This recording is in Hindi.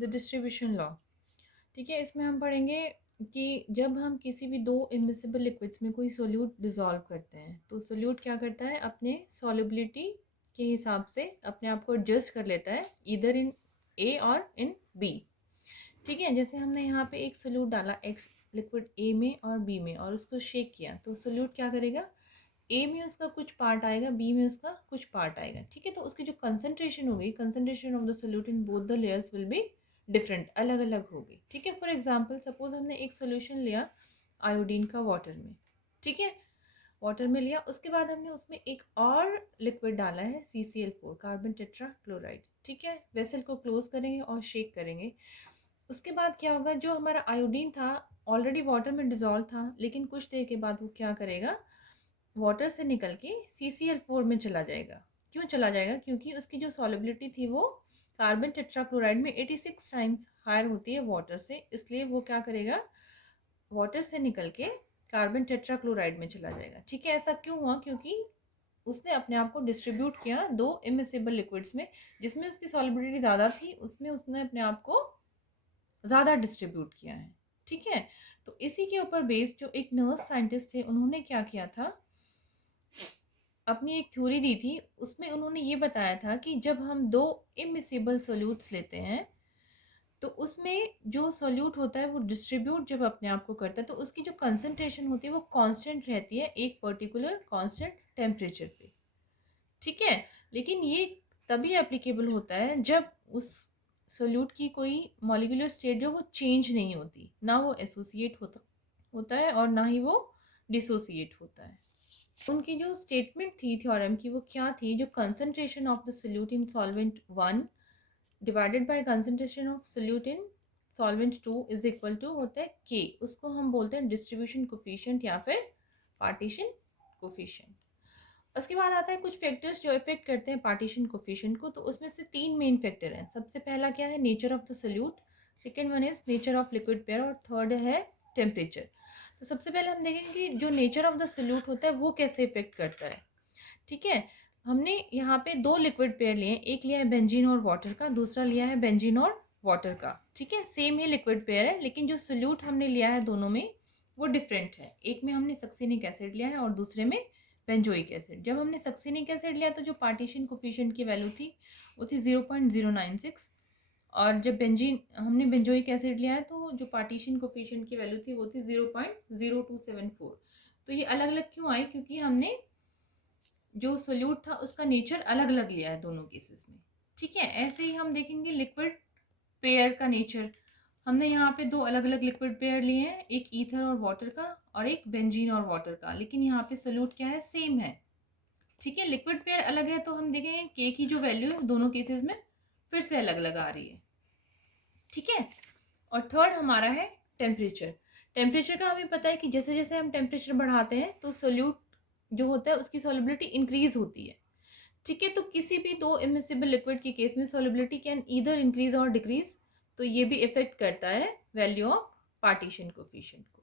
The distribution law. ठीक है, इसमें हम पढ़ेंगे कि जब हम किसी भी दो इमिसिबल लिक्विड्स में कोई सोल्यूट डिसॉल्व करते हैं तो सोल्यूट क्या करता है, अपने सॉल्युबिलिटी के हिसाब से अपने आप को एडजस्ट कर लेता है, इधर इन ए और इन बी। ठीक है, जैसे हमने यहाँ पे एक सोल्यूट डाला एक्स लिक्विड ए में और बी में और उसको शेक किया तो सोल्यूट क्या करेगा, ए में उसका कुछ पार्ट आएगा, बी में उसका कुछ पार्ट आएगा। ठीक है, तो उसकी जो कंसंट्रेशन होगी, concentration of the solute in both the layers will be different, अलग अलग होगी। ठीक है, फॉर एग्जाम्पल सपोज हमने एक सोल्यूशन लिया आयोडीन का वाटर में। ठीक है, वाटर में लिया, उसके बाद हमने उसमें एक और लिक्विड डाला है CCl4 कार्बन टेट्रा क्लोराइड। ठीक है, वेसल को क्लोज करेंगे और शेक करेंगे। उसके बाद क्या होगा, जो हमारा आयोडीन था ऑलरेडी वाटर में डिजोल्व था, लेकिन कुछ देर के बाद वो क्या करेगा, वाटर से निकल के CCl4 में चला जाएगा। क्यों चला जाएगा, क्योंकि उसकी जो सॉलिबिलिटी थी वो कार्बन टेट्राक्लोराइड में 86 टाइम्स हायर होती है वाटर से, इसलिए वो क्या करेगा, वाटर से निकल के कार्बन टेट्राक्लोराइड में चला जाएगा। ठीक है, ऐसा क्यों हुआ, क्योंकि उसने अपने आप को डिस्ट्रीब्यूट किया दो इमिसिबल लिक्विड्स में, जिसमें उसकी सॉलिबिलिटी ज़्यादा थी उसमें उसने अपने आप को ज़्यादा डिस्ट्रीब्यूट किया है। ठीक है, तो इसी के ऊपर बेस्ड जो एक नर्स साइंटिस्ट थे उन्होंने क्या किया था, अपनी एक थ्योरी दी थी, उसमें उन्होंने ये बताया था कि जब हम दो इमिसिबल सोल्यूट्स लेते हैं तो उसमें जो सोल्यूट होता है वो डिस्ट्रीब्यूट जब अपने आप को करता है तो उसकी जो कंसंट्रेशन होती है वो कांस्टेंट रहती है एक पर्टिकुलर कांस्टेंट टेम्परेचर पे। ठीक है, लेकिन ये तभी एप्लीकेबल होता है जब उस सोल्यूट की कोई मॉलिक्यूलर स्टेट जो वो चेंज नहीं होती, ना वो एसोसिएट होता होता है और ना ही वो डिसोसिएट होता है। उनकी जो स्टेटमेंट थी थ्योरम की वो क्या थी, जो concentration of the solute in solvent 1 divided by concentration of solute in solvent 2 is equal to होता है के, उसको हम बोलते हैं डिस्ट्रीब्यूशन कोफिशिएंट या फिर पार्टीशन कोफिशिएंट। उसके बाद आता है कुछ फैक्टर्स जो इफेक्ट करते हैं पार्टीशन कोफिशिएंट को, तो उसमें से तीन मेन फैक्टर हैं। सबसे पहला क्या है, nature of the solute, second one is nature of liquid pair और थर्ड है टेम्परेचर। तो सबसे पहले हम देखेंगे कि जो नेचर ऑफ द सोल्यूट होता है वो कैसे इफेक्ट करता है। ठीक है, हमने यहाँ पे दो लिक्विड पेयर लिए हैं, एक लिया है बेंजीन और वाटर का, दूसरा लिया है बेंजीन और वाटर का। ठीक है, सेम ही लिक्विड पेयर है लेकिन जो सोल्यूट हमने लिया है दोनों में वो डिफरेंट है। एक में हमने सक्सिनिक एसिड लिया है और दूसरे में बेंजोइक एसिड। जब हमने सक्सिनिक एसिड लिया तो जो पार्टीशन कोफिशिएंट की वैल्यू थी वो थी 0.096 और जब हमने बेंजोइक एसिड लिया है तो जो पार्टीशन कोफिशिएंट की वैल्यू थी वो थी 0.0274। तो ये अलग अलग क्यों आई, क्योंकि हमने जो सोल्यूट था उसका नेचर अलग अलग लिया है दोनों केसेस में। ठीक है, ऐसे ही हम देखेंगे लिक्विड पेयर का नेचर। हमने यहाँ पे दो अलग अलग लिक्विड पेयर लिए हैं, एक ईथर और वाटर का और एक बेंजीन और वाटर का, लेकिन यहाँ पे सोल्यूट क्या है, सेम है। ठीक है, लिक्विड पेयर अलग है तो हम देखेंगे के की जो वैल्यू है दोनों केसेस में फिर से अलग अलग आ रही है। ठीक है, और थर्ड हमारा है टेम्परेचर। टेम्परेचर का हमें पता है कि जैसे जैसे हम टेम्परेचर बढ़ाते हैं तो सोल्यूट जो होता है उसकी सॉलिबिलिटी इंक्रीज होती है। ठीक है, तो किसी भी दो इमिसिबल लिक्विड के केस में सॉलिबिलिटी कैन ईदर इंक्रीज और डिक्रीज, तो ये भी इफेक्ट करता है वैल्यू ऑफ पार्टीशन कोफिशिएंट को।